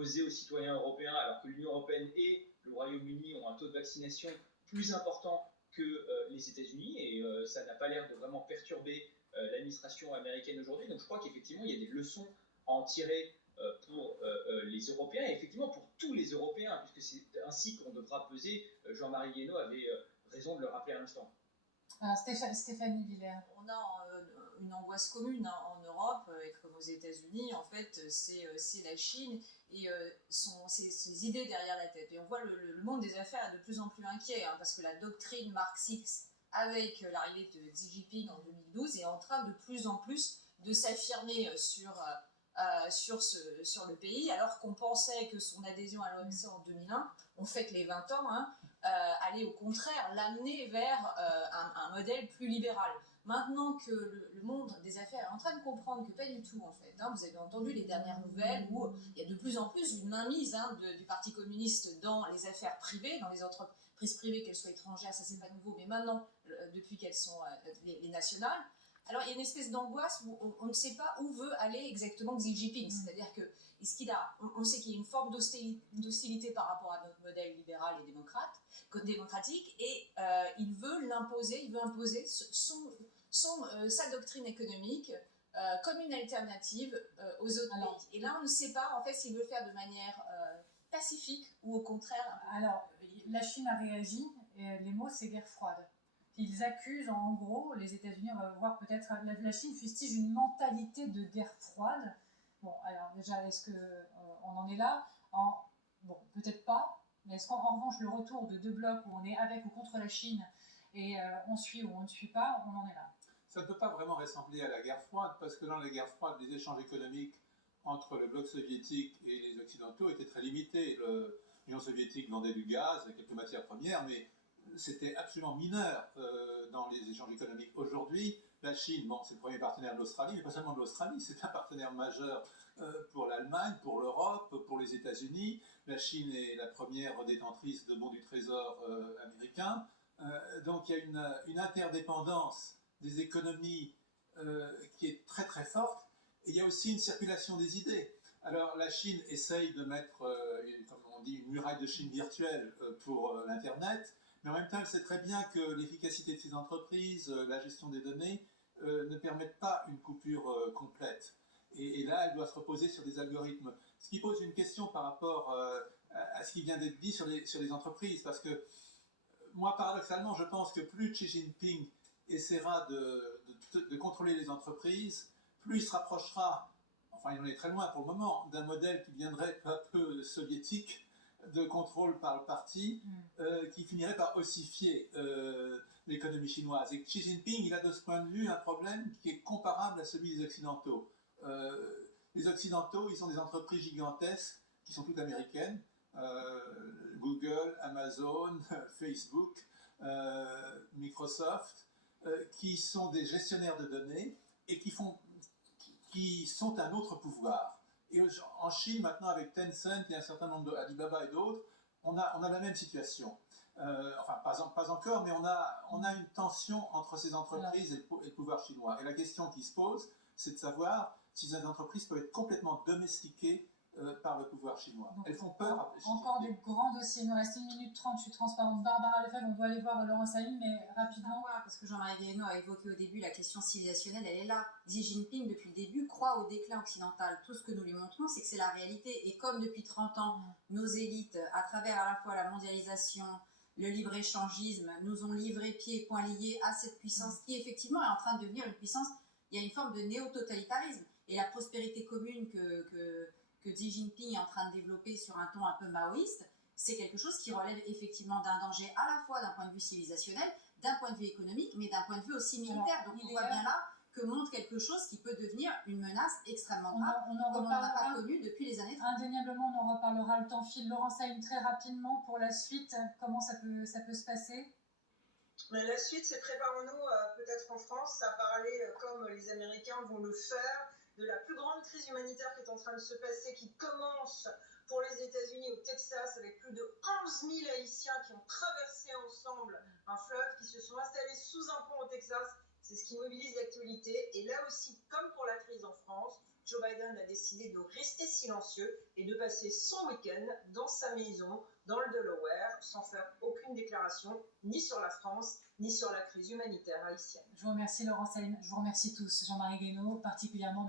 imposée aux citoyens européens, alors que l'Union européenne et le Royaume-Uni ont un taux de vaccination plus important que les États-Unis, et ça n'a pas l'air de vraiment perturber l'administration américaine aujourd'hui. Donc je crois qu'effectivement, il y a des leçons à en tirer pour les Européens, et effectivement pour tous les Européens, puisque c'est ainsi qu'on devra peser. Jean-Marie Guénaud avait raison de le rappeler à l'instant. Alors Stéphanie Villers. On a une angoisse commune en Europe et comme aux États-Unis, en fait, c'est la Chine et ses idées derrière la tête. Et on voit le monde des affaires est de plus en plus inquiet, parce que la doctrine marxiste, avec l'arrivée de Xi Jinping en 2012, est en train de plus en plus de s'affirmer sur le pays, alors qu'on pensait que son adhésion à l'OMC en 2001, on fête les 20 ans, allait au contraire l'amener vers un modèle plus libéral. Maintenant que le monde des affaires est en train de comprendre que pas du tout, en fait, vous avez entendu les dernières nouvelles où il y a de plus en plus une mainmise du Parti communiste dans les affaires privées, dans les entreprises privées, qu'elles soient étrangères, ça c'est pas nouveau, mais maintenant, depuis qu'elles sont les nationales. Alors il y a une espèce d'angoisse où on ne sait pas où veut aller exactement Xi Jinping. C'est-à-dire que on sait qu'il y a une forme d'hostilité par rapport à notre modèle libéral et démocratique, et il veut l'imposer, il veut imposer sa doctrine économique comme une alternative aux autres pays. Et là on ne sait pas en fait s'il veut le faire de manière pacifique ou au contraire. Alors la Chine a réagi, et les mots c'est guerre froide. Ils accusent en gros, les États-Unis, on va voir peut-être, la Chine fustige une mentalité de guerre froide. Bon, alors déjà, est-ce qu'on en est là? Bon, peut-être pas, mais est-ce qu'en revanche, le retour de deux blocs où on est avec ou contre la Chine et on suit ou on ne suit pas, on en est là? Ça ne peut pas vraiment ressembler à la guerre froide, parce que dans la guerre froide, les échanges économiques entre le bloc soviétique et les Occidentaux étaient très limités. L'Union soviétique vendait du gaz, quelques matières premières, mais c'était absolument mineur dans les échanges économiques. Aujourd'hui, la Chine, bon, c'est le premier partenaire de l'Australie, mais pas seulement de l'Australie, c'est un partenaire majeur pour l'Allemagne, pour l'Europe, pour les États-Unis. La Chine est la première détentrice de bons du trésor américain. Donc il y a une interdépendance des économies qui est très très forte, et il y a aussi une circulation des idées. Alors la Chine essaye de mettre, comme on dit, une muraille de Chine virtuelle pour l'Internet, mais en même temps, elle sait très bien que l'efficacité de ces entreprises, la gestion des données, ne permettent pas une coupure complète. Et là, elle doit se reposer sur des algorithmes. Ce qui pose une question par rapport à ce qui vient d'être dit sur les entreprises, parce que moi, paradoxalement, je pense que plus Xi Jinping essaiera de contrôler les entreprises, plus il se rapprochera, enfin il en est très loin pour le moment, d'un modèle qui viendrait peu à peu soviétique, de contrôle par le parti, qui finirait par ossifier l'économie chinoise. Et Xi Jinping, il a de ce point de vue un problème qui est comparable à celui des Occidentaux. Les Occidentaux, ils ont des entreprises gigantesques qui sont toutes américaines, Google, Amazon, Facebook, Microsoft, qui sont des gestionnaires de données et qui sont un autre pouvoir. Et en Chine, maintenant, avec Tencent et un certain nombre d'Alibaba et d'autres, on a la même situation. Enfin, pas encore, mais on a une tension entre ces entreprises et le pouvoir chinois. Et la question qui se pose, c'est de savoir si ces entreprises peuvent être complètement domestiquées par le pouvoir chinois. Donc, elles font peur. Encore des grands dossiers. Il nous reste 1 minute 30. Je suis transparente. Barbara Lefebvre, on doit aller voir Laurent Saïm, mais rapidement. Parce que Jean-Marie Guénaud a évoqué au début la question civilisationnelle, elle est là. Xi Jinping, depuis le début, croit au déclin occidental. Tout ce que nous lui montrons, c'est que c'est la réalité. Et comme depuis 30 ans, nos élites, à travers à la fois la mondialisation, le libre-échangisme, nous ont livré pieds et poings liés à cette puissance qui, effectivement, est en train de devenir une puissance. Il y a une forme de néo-totalitarisme. Et la prospérité commune que Xi Jinping est en train de développer sur un ton un peu maoïste, c'est quelque chose qui relève effectivement d'un danger à la fois d'un point de vue civilisationnel, d'un point de vue économique, mais d'un point de vue aussi militaire. Donc on voit bien là que montre quelque chose qui peut devenir une menace extrêmement grave, comme on n'en a pas connu depuis les années 30. Indéniablement, on en reparlera, le temps file. Laurent Saïm, très rapidement, pour la suite, comment ça peut se passer? Mais la suite, c'est préparons-nous, peut-être en France, à parler, comme les Américains vont le faire, de la plus grande crise humanitaire qui est en train de se passer, qui commence pour les États-Unis au Texas, avec plus de 11 000 Haïtiens qui ont traversé ensemble un fleuve, qui se sont installés sous un pont au Texas. C'est ce qui mobilise l'actualité. Et là aussi, comme pour la crise en France, Joe Biden a décidé de rester silencieux et de passer son week-end dans sa maison, dans le Delaware, sans faire aucune déclaration, ni sur la France, ni sur la crise humanitaire haïtienne. Je vous remercie Laurence Saline, je vous remercie tous, Jean-Marie Guénaud particulièrement.